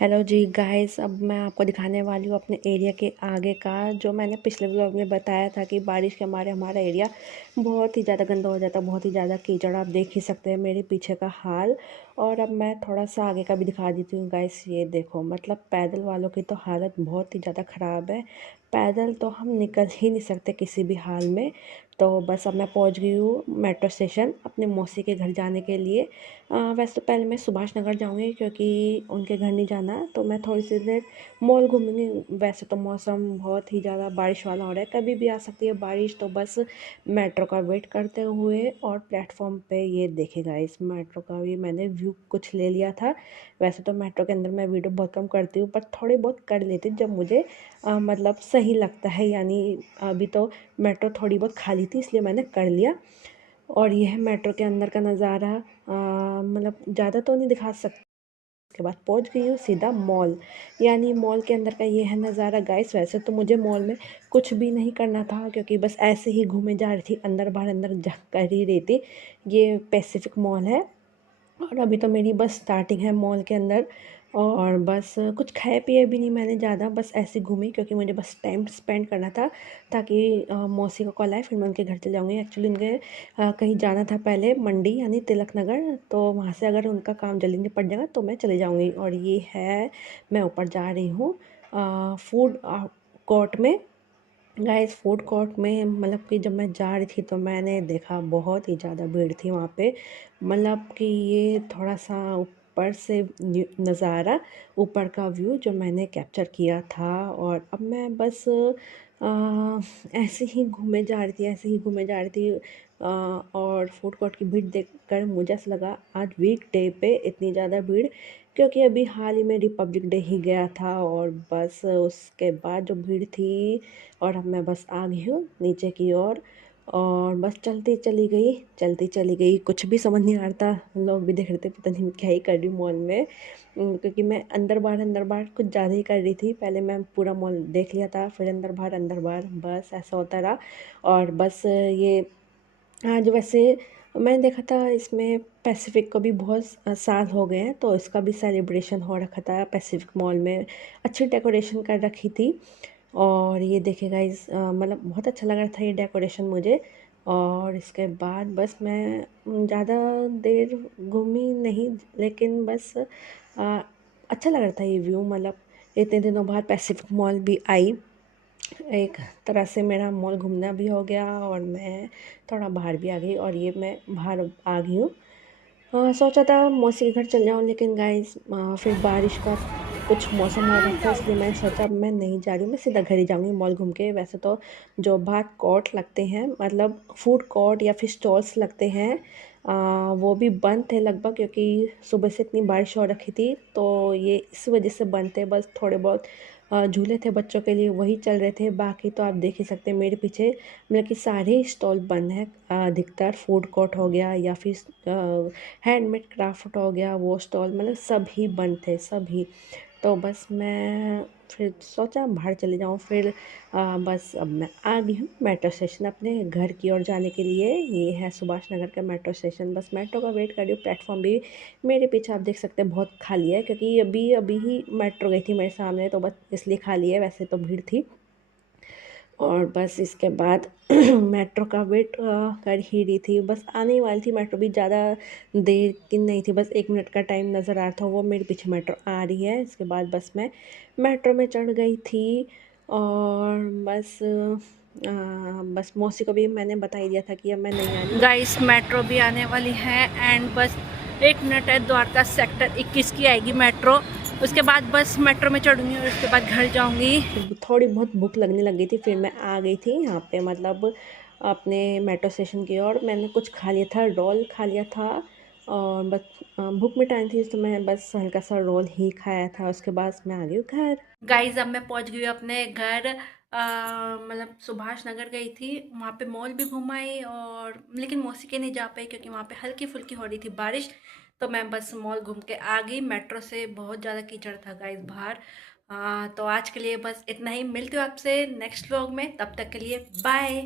Hello जी guys, अब मैं आपको दिखाने वाली हूँ अपने एरिया के आगे का। जो मैंने पिछले व्लॉग में बताया था कि बारिश के हमारे हमारा एरिया बहुत ही ज़्यादा गंदा हो जाता है, बहुत ही ज़्यादा कीचड़। आप देख ही सकते हैं मेरे पीछे का हाल। और अब मैं थोड़ा सा आगे का भी दिखा देती हूँ गाइस। ये देखो, मतलब पैदल वालों की तो हालत बहुत ही ज़्यादा ख़राब है। पैदल तो हम निकल ही नहीं सकते किसी भी हाल में। तो बस अब मैं पहुँच गई हूँ मेट्रो स्टेशन अपने मौसी के घर जाने के लिए। वैसे तो पहले मैं सुभाष नगर जाऊँगी क्योंकि उनके घर नहीं जाना, तो मैं थोड़ी सी देर मॉल घूमूंगी। वैसे तो मौसम बहुत ही ज़्यादा बारिश वाला हो रहा है, कभी भी आ सकती है बारिश। तो बस मेट्रो का वेट करते हुए और प्लेटफॉर्म पे ये देखेगा, इस मेट्रो का भी मैंने व्यू कुछ ले लिया था। वैसे तो मेट्रो के अंदर मैं वीडियो बहुत कम करती हूँ, पर थोड़ी बहुत कर लेती हूँ जब मुझे मतलब सही लगता है। यानी अभी तो मेट्रो थोड़ी बहुत खाली थी इसलिए मैंने कर लिया। और यह है मेट्रो के अंदर का नज़ारा। मतलब ज़्यादा तो नहीं दिखा सकते। उसके बाद पहुंच गई हूँ सीधा मॉल, यानी मॉल के अंदर का ये है नज़ारा गाइस। वैसे तो मुझे मॉल में कुछ भी नहीं करना था क्योंकि बस ऐसे ही घूमे जा रही थी, अंदर बाहर अंदर जा कर ही रही थी। ये पैसिफिक मॉल है और अभी तो मेरी बस स्टार्टिंग है मॉल के अंदर। और बस कुछ खाए पिए भी नहीं मैंने ज़्यादा, बस ऐसे घूमी क्योंकि मुझे बस टाइम स्पेंड करना था। ताकि मौसी का कॉल आए फिर मैं उनके घर चले जाऊँगी। एक्चुअली उनके कहीं जाना था पहले, मंडी यानी तिलक नगर। तो वहाँ से अगर उनका काम जल्दी निपट जाएगा तो मैं चले जाऊँगी। और ये है, मैं ऊपर जा रही हूँ फूड कोर्ट में। गाइस फूड कोर्ट में मतलब कि जब मैं जा रही थी तो मैंने देखा बहुत ही ज़्यादा भीड़ थी वहाँ पे। मतलब कि ये थोड़ा सा ऊपर से नज़ारा, ऊपर का व्यू जो मैंने कैप्चर किया था। और अब मैं बस ऐसे ही घूमे जा रही थी, ऐसे ही घूमे जा रही थी। और फूड कोर्ट की भीड़ देखकर मुझे ऐसा लगा आज वीक डे पे इतनी ज़्यादा भीड़, क्योंकि अभी हाल ही में रिपब्लिक डे ही गया था। और बस उसके बाद जो भीड़ थी। और अब मैं बस आ गई हूँ नीचे की ओर। और बस चलती चली गई, कुछ भी समझ नहीं आ रहा था। लोग भी देख रहे थे पता नहीं मैं क्या ही कर रही हूँ मॉल में। क्योंकि मैं अंदर बाहर कुछ ज़्यादा ही कर रही थी। पहले मैं पूरा मॉल देख लिया था, फिर अंदर बाहर बस ऐसा होता रहा। और बस ये आज वैसे मैंने देखा था इसमें पैसिफिक को भी बहुत साल हो गए हैं, तो इसका भी सेलिब्रेशन हो रखा था पैसिफिक मॉल में। अच्छी डेकोरेशन कर रखी थी। और ये देखिएगा इस मतलब बहुत अच्छा लग रहा था ये डेकोरेशन मुझे। और इसके बाद बस मैं ज़्यादा देर घूमी नहीं, लेकिन बस अच्छा लग रहा था ये व्यू। मतलब इतने दिनों बाद पैसिफिक मॉल भी आई। एक तरह से मेरा मॉल घूमना भी हो गया और मैं थोड़ा बाहर भी आ गई। और ये मैं बाहर आ गई हूँ। सोचा था मौसी के घर चल जाऊँ, लेकिन गाइस फिर बारिश का कुछ मौसम हो रखा था इसलिए मैंने सोचा अब मैं नहीं जा रही हूँ, मैं सीधा घर ही जाऊँगी मॉल घूम के। वैसे तो जो बाहर कोर्ट लगते हैं, मतलब फूड कोर्ट या फिर स्टॉल्स लगते हैं, वो भी बंद थे लगभग, क्योंकि सुबह से इतनी बारिश हो रखी थी। तो ये इस वजह से बंद थे। बस थोड़े बहुत झूले थे बच्चों के लिए, वही चल रहे थे। बाकी तो आप देख ही सकते हैं मेरे पीछे, मतलब कि सारे स्टॉल बंद हैं। अधिकतर फूड कोर्ट हो गया या फिर हैंडमेड क्राफ्ट हो गया, वो स्टॉल, मतलब सभी बंद थे सभी। तो बस मैं फिर सोचा बाहर चले जाऊँ। फिर बस अब मैं आ गई हूँ मेट्रो स्टेशन अपने घर की ओर जाने के लिए। ये है सुभाष नगर का मेट्रो स्टेशन। बस मेट्रो का वेट कर रही हूँ। प्लेटफॉर्म भी मेरे पीछे आप देख सकते हैं बहुत खाली है, क्योंकि अभी अभी ही मेट्रो गई थी मेरे सामने, तो बस इसलिए खाली है, वैसे तो भीड़ थी। और बस इसके बाद मेट्रो का वेट कर ही रही थी। बस आने ही वाली थी मेट्रो भी, ज़्यादा देर की नहीं थी, बस 1 मिनट का टाइम नज़र आ रहा था। वो मेरे पीछे मेट्रो आ रही है। इसके बाद बस मैं मेट्रो में चढ़ गई थी। और बस बस मौसी को भी मैंने बता ही दिया था कि अब मैं नहीं आ रही गाइस। मेट्रो भी आने वाली है एंड बस 1 मिनट है, द्वारका सेक्टर 21 की आएगी मेट्रो। उसके बाद बस मेट्रो में चढ़ूँगी और उसके बाद घर जाऊँगी। थोड़ी बहुत भूख लगने लग गई थी, फिर मैं आ गई थी यहाँ पे, मतलब अपने मेट्रो स्टेशन की ओर। मैंने कुछ खा लिया था, रोल खा लिया था। और बस भूख मिटानी थी तो मैं बस हल्का सा रोल ही खाया था। उसके बाद मैं आ गई हूँ घर। गाइज अब मैं पहुँच गई हूँ अपने घर। मतलब सुभाष नगर गई थी, वहाँ पे मॉल भी घुमाई, और लेकिन मौसी के नहीं जा पाई क्योंकि वहाँ पे हल्की फुल्की हो रही थी बारिश। तो मैं बस मॉल घूम के आ गई। मेट्रो से बहुत ज़्यादा कीचड़ था गाइस बाहर। तो आज के लिए बस इतना ही। मिलती हूँ आपसे नेक्स्ट व्लॉग में, तब तक के लिए बाय।